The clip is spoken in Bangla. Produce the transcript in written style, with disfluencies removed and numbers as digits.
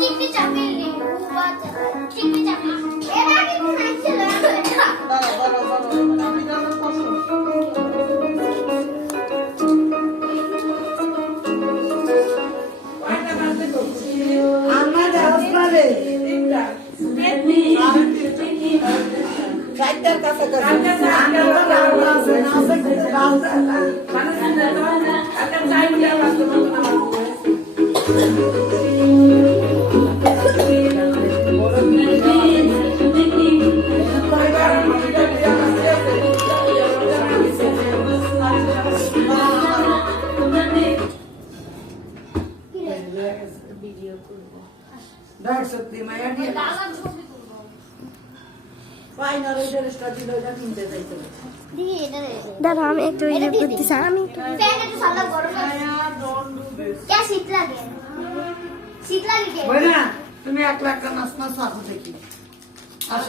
চিকনি চাপিয়ে নি বাবা চিকনি চাপিয়ে এর আগে কোন ছিল আমি জানো কষ্ট আমাদের হাসপাতালে চারটার কাছাকাছি সত্যি মায়া দিয়ে লাগার ছবি করব ফাইনাল ড্রেসটা দিল এটা কিনতে যাইতে দি এটা দে দাদা আমি একটু ইয়ে করতেছি আমি একটু ফ্যান একটু সাদা গরম क्या शीत लगे शीत लगे বইনা তুমি 1 লাখ নাচ নাচ দেখি